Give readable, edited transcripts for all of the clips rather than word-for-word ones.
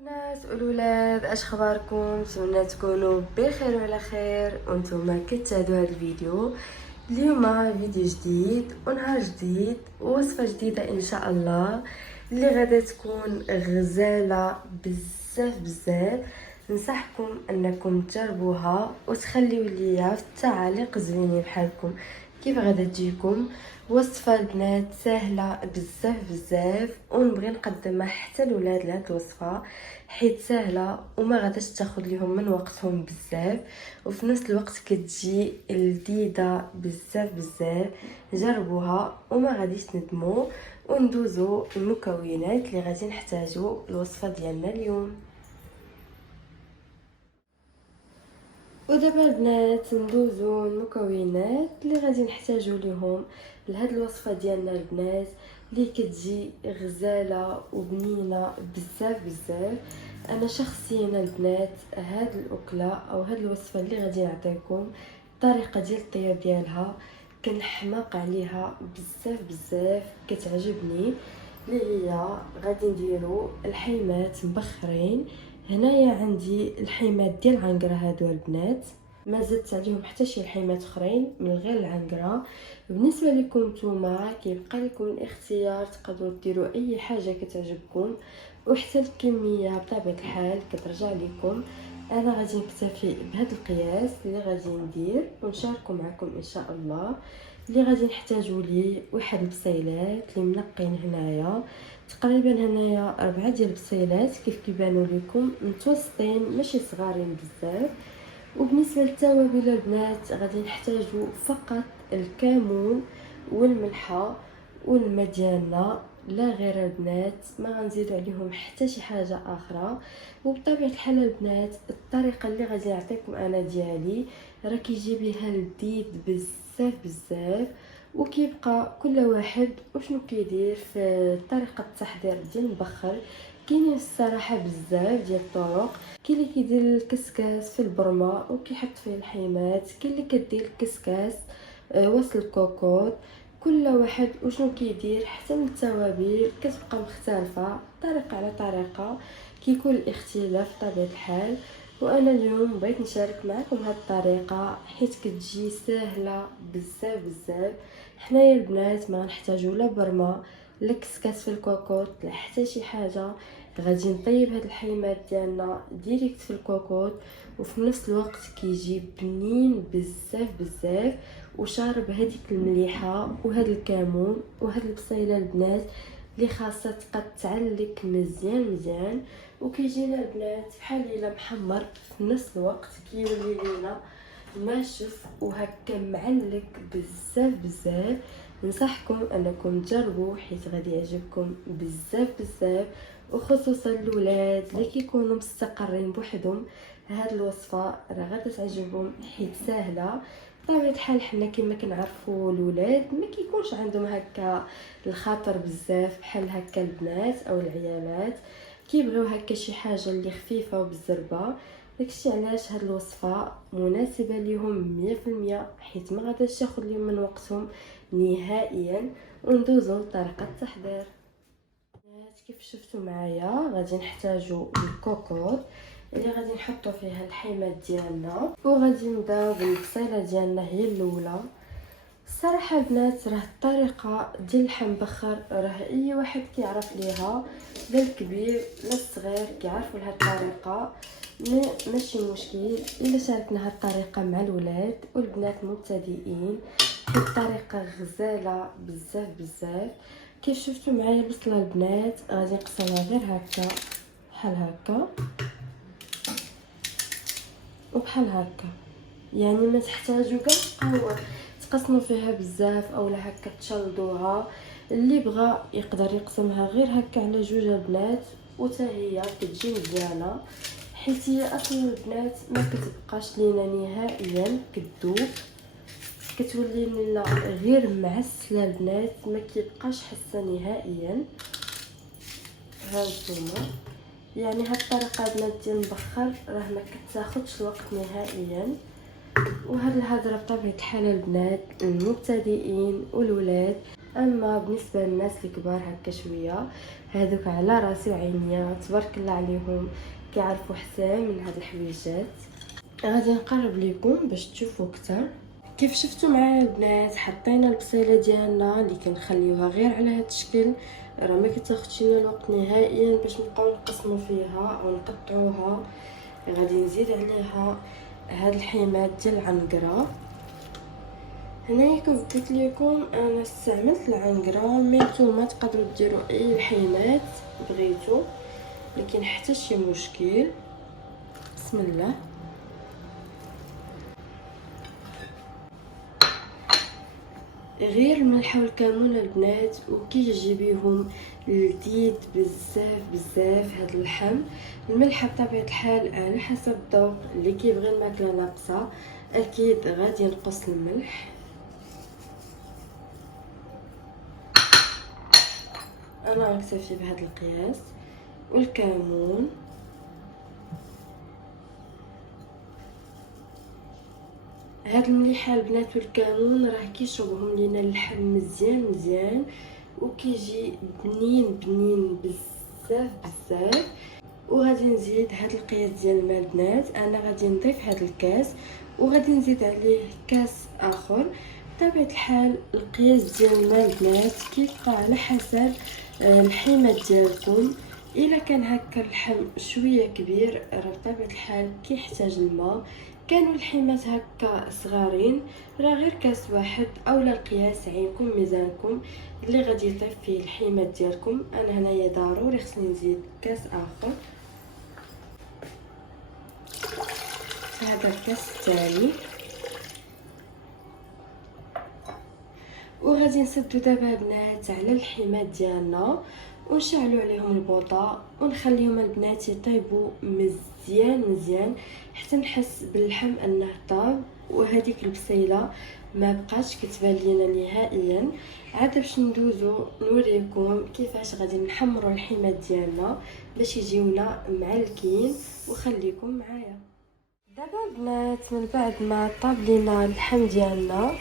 البنات والولاد، اش اخباركم؟ نتمنى تكونوا بخير وعلى خير وانتم كتشاهدوا هذا الفيديو. اليوم فيديو جديد ونهار جديد ووصفه جديده ان شاء الله، اللي غادا تكون غزاله بزاف بزاف. ننصحكم انكم تجربوها وتخليو ليا في التعاليق زوينين بحالكم كيف غادا تجيكم. وصفه البنات سهله بزاف بزاف، ونبغي نقدمها حتى لولاد لهاد الوصفه حيت سهله وما غاداش تاخذ ليهم من وقتهم بزاف، وفي نفس الوقت كتجي لذيذه بزاف بزاف. جربوها وما غاديش تندموا. وندوزو المكونات اللي غادي نحتاجو الوصفه ديالنا اليوم. ودابا البنات ندوزو المكونات اللي غادي نحتاجو ليهم لهاد الوصفه ديالنا البنات، اللي كتجي غزاله وبنينه بزاف بزاف. انا شخصيا البنات هاد الاكله او هاد الوصفه اللي غادي نعطيكم الطريقه ديال الطياب ديالها كنحماق عليها بزاف بزاف، كتعجبني. اللي هي غادي نديرو الحيمات مبخرين. هنايا عندي الحيمات ديال العنقره هادو البنات، ما زدت عليهم حتى شي لحيمات اخرين من غير العنقره. بالنسبه لكم نتوما كيبقى لكم الاختيار، تقدروا ديروا اي حاجه كتعجبكم، وحتى الكميه بطبيعه الحال كترجع لكم. انا غادي نكتفي بهذا القياس اللي غادي ندير ونشاركه معكم ان شاء الله. اللي غادي نحتاجو ليه واحد البصيلات اللي منقين هنايا، تقريبا هنايا 4 ديال البصيلات كيف كيبانوا لكم، متوسطين ماشي صغارين بزاف. وبالنسبه للتوابل البنات غادي نحتاجو فقط الكمون والملحه والماء ديالنا، لا غير البنات، ما غنزيدو عليهم حتى شي حاجه اخرى. وبطبيعه الحال البنات الطريقه اللي غادي نعطيكم انا ديالي راه كيجي بها لذيذ بزاف بزاف، وكيبقى كل واحد وشنو كيدير في طريقه التحضير ديال المبخر. كاينين الصراحه بزاف ديال الطرق. كاين اللي كيدير الكسكاس في البرمه وكيحط فيه الحيمات، كاين اللي كدير الكسكاس وسط الكوكوط. كل واحد وشنو كيدير، حتى من التوابل كتبقى مختلفه طريقه على طريقه، كيكون الاختلاف بطبيعه الحال. وانا اليوم بغيت نشارك معكم هاد الطريقه حيت كتجي سهله بزاف بزاف. حنايا البنات ما نحتاجو لا برمه لا كسكاس في الكوكوط لا حتى شي حاجه. غادي نطيب هاد الحيمات ديالنا ديريكت في الكوكوط، وفي نفس الوقت كيجي بنين بزاف بزاف وشارب هذيك المليحه وهاد الكمون وهاد البصيله البنات اللي خاصها تبقى تعلك مزيان مزيان. وكيجينا البنات بحال الا محمر في نفس الوقت كيولي لينا ناشف وهكا معلك بزاف بزاف. ننصحكم انكم تجربوا حيت غادي يعجبكم بزاف بزاف، وخصوصا الاولاد اللي كيكونوا مستقرين بوحدهم. هاد الوصفه راه غادا تعجبهم حيت سهله. بطبيعه الحال حنا كما كنعرفوا الاولاد ما كيكونش عندهم هكا الخاطر بزاف بحال هكا البنات او العيالات، كيبغيو هكا شي حاجه اللي خفيفه وبالزربه. داكشي علاش هاد الوصفه مناسبه ليهم 100%، حيت ما غاداش تاخذ ليهم من وقتهم نهائيا. وندوزو لطريقه التحضير. كيف شفتوا معايا غادي نحتاجو الكوكوط اللي غادي نحطو فيها الحيمات ديالنا، وغادي نبداو بالبصيله ديالنا هي الاولى. الصراحه البنات راه الطريقه ديال اللحم مبخر راه اي واحد كيعرف ليها، لا الكبير لا الصغير كيعرفوا لهاد الطريقه. ماشي مشكل الا شاركنا هاد الطريقه مع الولاد والبنات المبتدئين، حيت الطريقه غزاله بزاف بزاف. كيف شفتوا معايا البصله البنات غادي نقسمها غير هكا بحال هكا وبحال هكا، يعني ما تحتاجوا كاع تبقاو تقسموا فيها بزاف اولا هكا تشلضوها. اللي بغى يقدر يقسمها غير هكا على جوج البنات وتا هي كتجي مزيانه، حيت هي اصلا البنات ما كتبقاش لينا نهائيا، كتذوب كتولي لنا غير معسله البنات، ما كيبقاش حسه نهائيا. هانتوما يعني هاد الطريقه بنات ديال المبخر راه ما كتاخذش الوقت نهائيا. وهاد الهضره بطبيعه الحال البنات المبتدئين والولاد اما بالنسبه للناس الكبار هكا شويه، هذوك على راسي وعينيا تبارك الله عليهم كيعرفوا حسن من هاد الحويجات. غادي نقرب لكم باش تشوفوا اكثر. كيف شفتوا معايا البنات حطينا البصيله ديالنا اللي كنخليوها غير على هذا الشكل، راه ما كتاخذش لنا الوقت نهائيا باش نبقاو نقسموا فيها او نقطعوها. غادي نزيد عليها هاد الحيمات ديال العنقره. هنايا كيف قلت لكم انا استعملت العنقره، مي نتوما تقدروا ديروا اي الحيمات بغيتو، لكن حتى شي مشكل. بسم الله. غير الملح والكمون البنات وكيجي بيهم لذيذ بزاف بزاف. هذا اللحم الملح بطبيعه الحال على حسب الذوق، اللي كيبغي الماكله ناقصه اكيد غادي ينقص الملح. انا غنكتفي بهذا القياس. والكمون هاد المليحه البنات والكمون راه كيشربهم لينا اللحم مزيان مزيان وكيجي بنين بنين بزاف بزاف. وغادي نزيد هاد القياس ديال الماء البنات. انا غادي نضيف هاد الكاس وغادي نزيد عليه كاس اخر. بطبيعه الحال القياس ديال الماء البنات كيبقى على حسب الحيمات ديالكم. الا كان هكا اللحم شويه كبير راه بطبيعه الحال كيحتاج الماء. كانوا الحيمات هكا صغارين راه غير كاس واحد اولا القياس عينكم ميزانكم اللي غادي يطيب فيه الحيمات ديالكم. انا هنايا ضروري خصني نزيد كاس اخر. هذا الكاس الثاني. وغادي نسدو دابا البنات على الحيمات ديالنا ونشعلوا عليهم البوطه ونخليهم البنات يطيبوا مزيان مزيان حتى نحس باللحم انه طاب وهذيك البصيله ما بقاش كتبان لينا نهائيا. عاد باش ندوزو نوريكم كيفاش غادي نحمروا الحيمات ديالنا باش يجيونا معلكين، وخليكم معايا. دابا البنات من بعد ما طاب لينا اللحم ديالنا،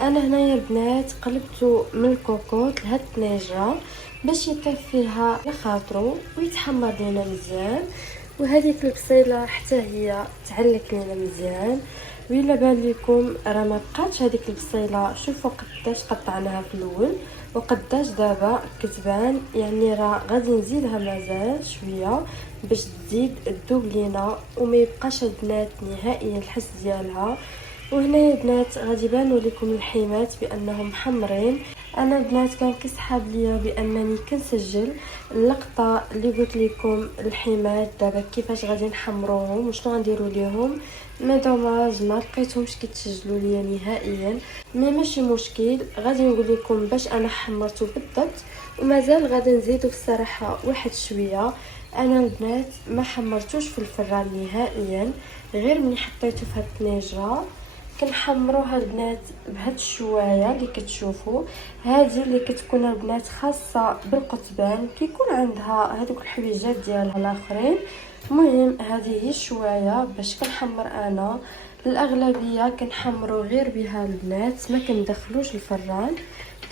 انا هنايا البنات قلبته من الكوكوط لهاد الطنيجره باش يطيب فيها لخاطرو ويتحمر لينا مزيان. وهذيك البصيله حتى هي تعلك لينا مزيان. ويلا بان لكم راه ما بقاتش هذيك البصيله، شوفوا قداش قطعناها في الاول وقداش دابا كتبان، يعني راه غادي نزيدها مازال شويه باش تزيد تذوب لينا وما يبقاش البنات نهائيا الحس ديالها. وهنا يا بنات غادي يبانوا لكم الحيمات بانهم محمرين. انا البنات كان كيسحاب ليا بانني كنسجل اللقطه اللي قلت لكم الحيمات دابا كيفاش غادي نحمروهم وشنو غنديروا ليهم. مي دوماج ما لقيتهمش كيتسجلوا ليا نهائيا. مي ماشي مشكل، غادي نقول لكم باش انا حمرته بالضبط ومازال غادي نزيدو في الصراحه واحد شويه. انا البنات ما حمرتوش في الفران نهائيا، غير ملي حطيته في هاد الطنيجره كنحمروها البنات بهاد الشوايه اللي كتشوفوا. هذه اللي كتكون البنات خاصه بالقطبان كيكون عندها هذوك الحويجات ديالها الاخرين. المهم هذه هي الشوايه باش كنحمر انا. الاغلبيه كنحمروا غير بها البنات، ما كندخلوش الفران،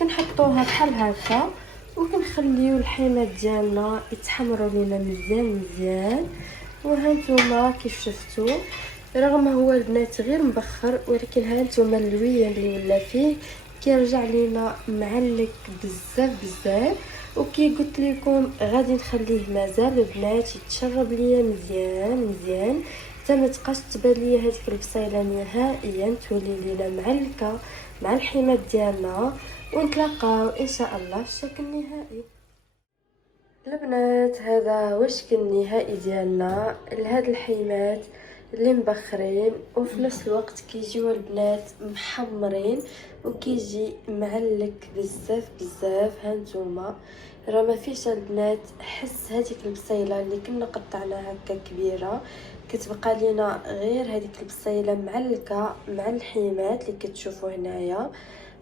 كنحطوها بحال هكا وكنخليو الحيمات ديالنا يتحمروا لينا مزيان مزيان. وهانتوما كيف شفتوا رغم هو البنات غير مبخر، ولكن هانتوما اللويه اللي ولا فيه كيرجع لينا معلك بزاف بزاف. وكي قلت لكم غادي نخليه مازال البنات يتشرب ليا مزيان مزيان حتى ما تبقاش تبان ليا هذيك البصيله نهائيا، تولي لينا معلكه مع الحيمات ديالنا. ونتلاقاو ان شاء الله في الشكل النهائي. البنات هذا هو الشكل النهائي ديالنا لهاد الحيمات اللي مبخرين وفي نفس الوقت كيجيو البنات محمرين وكيجي معلك بزاف بزاف. هانتوما راه ما فيش البنات حس هذيك البصيله اللي كنا قطعناها هكا كبيره، كتبقى لينا غير هذيك البصيله معلكه مع الحيمات اللي كتشوفوا هنايا.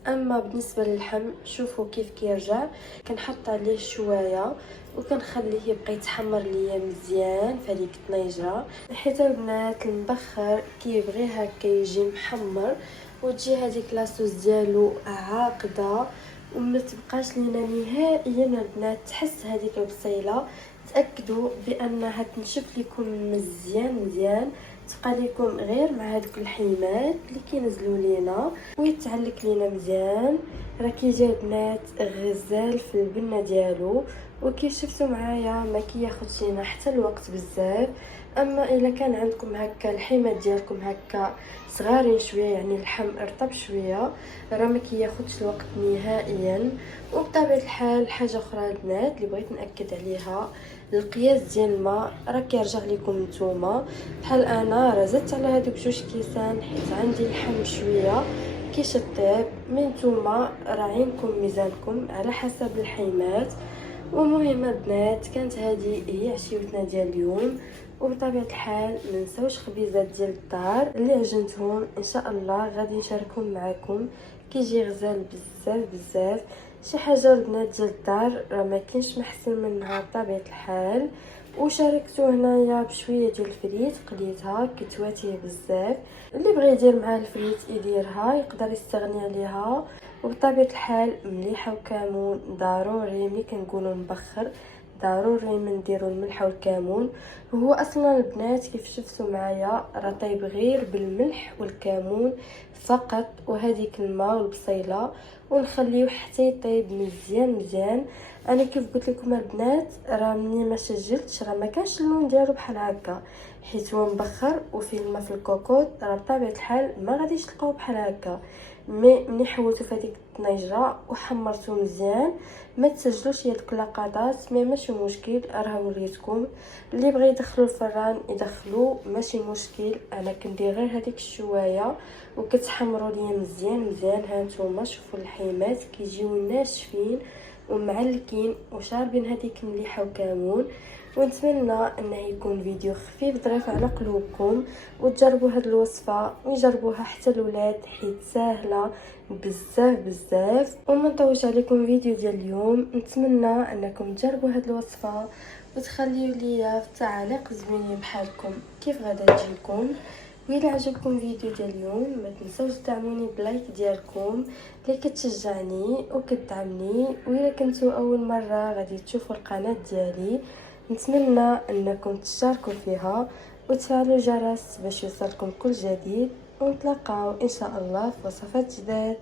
اما بالنسبه للحم شوفوا كيف كيرجع، كنحط عليه شويه وكنخليه يبقى يتحمر ليا مزيان في هذيك الطنيجره، حيت البنات المبخر كيبغي هكا يجي محمر وتجي هذيك لاصوص ديالو عاقده وما تبقاش لينا نهائيا البنات تحس هذيك البصيله. تاكدوا بانها تنشف لكم مزيان تبقى لكم غير مع هذوك الحيمات اللي كينزلوا لينا ويتعلق لينا مزيان. راه كيجي البنات غزال في البنه ديالو، وكي شفتوا معايا ما كياخذش لينا حتى الوقت بزاف. اما الا كان عندكم هكا الحيمات ديالكم هكا صغارين شويه، يعني اللحم رطب شويه، راه ما كياخذش الوقت نهائيا. وبطبيعه الحال حاجه اخرى البنات اللي بغيت ناكد عليها، القياس ديال الماء راه كيرجع لكم نتوما. بحال انا راه زدت على هذوك 2 كيسان حيت عندي اللحم شويه كيشطيب. من نتوما راه عينكم ميزانكم على حسب الحيمات. ومهم البنات كانت هذه هي عشيوتنا ديال اليوم. وبطبيعه الحال ما نساوش خبيزات ديال الدار اللي عجنتهم ان شاء الله غادي نشاركهم معكم. كيجي غزال بزاف. شي حاجه البنات ديال الدار راه ما كاينش محسن منها بطبيعه الحال. وشاركته هنايا بشويه ديال الفريت قليتها كتواتيه بزاف. اللي بغى يدير معاه الفريت يديرها يقدر يستغني عليها. وبطبيعه الحال مليحه وكمون ضروري. ملي كنقولوا نبخر ضروري من نديروا الملح والكمون. هو اصلا البنات كيف شفتوا معايا راه طيب غير بالملح والكمون فقط وهذيك الماء والبصيله، ونخليه حتى يطيب مزيان. انا كيف قلت لكم البنات راه مني ما سجلتش راه ما كانش اللون ديالو بحال هكا، حيت هو مبخر وفيه الماء في الكوكوط. راه بطبيعه الحال ما غاديش تلقاو بحال هكا. مي ملي حوتو في هذيك الطنيجره وحمرتو مزيان ما تسجلوش هاد اللقطات. مي ماشي مشكل، راه وريتكم. اللي بغى يدخلو الفران يدخلو ماشي مشكل. انا كندير غير هذيك الشوايه وكتحمروا ليا مزيان. ها نتوما شوفوا الحيمات كيجيو ناشفين ومعلكين وشاربين هذيك المليحه وكمون. ونتمنى انه يكون فيديو خفيف ظريف على قلوبكم وتجربوا هاد الوصفه ويجربوها حتى الاولاد حيت سهله بزاف. وما نطولش عليكم فيديو ديال اليوم. نتمنى انكم تجربوا هاد الوصفه وتخليوا لي في التعاليق زوينين بحالكم كيف غادا تجيكم. وإلا عجبكم الفيديو ديال اليوم ما تنسوش تدعموني بلايك ديالكم اللي كتشجعني وكتدعمني. وإلا كنتو اول مره غادي تشوفوا القناه ديالي نتمنى انكم تشاركوا فيها وتفعلوا الجرس باش يوصلكم كل جديد. ونتلاقاو ان شاء الله في وصفات جداد.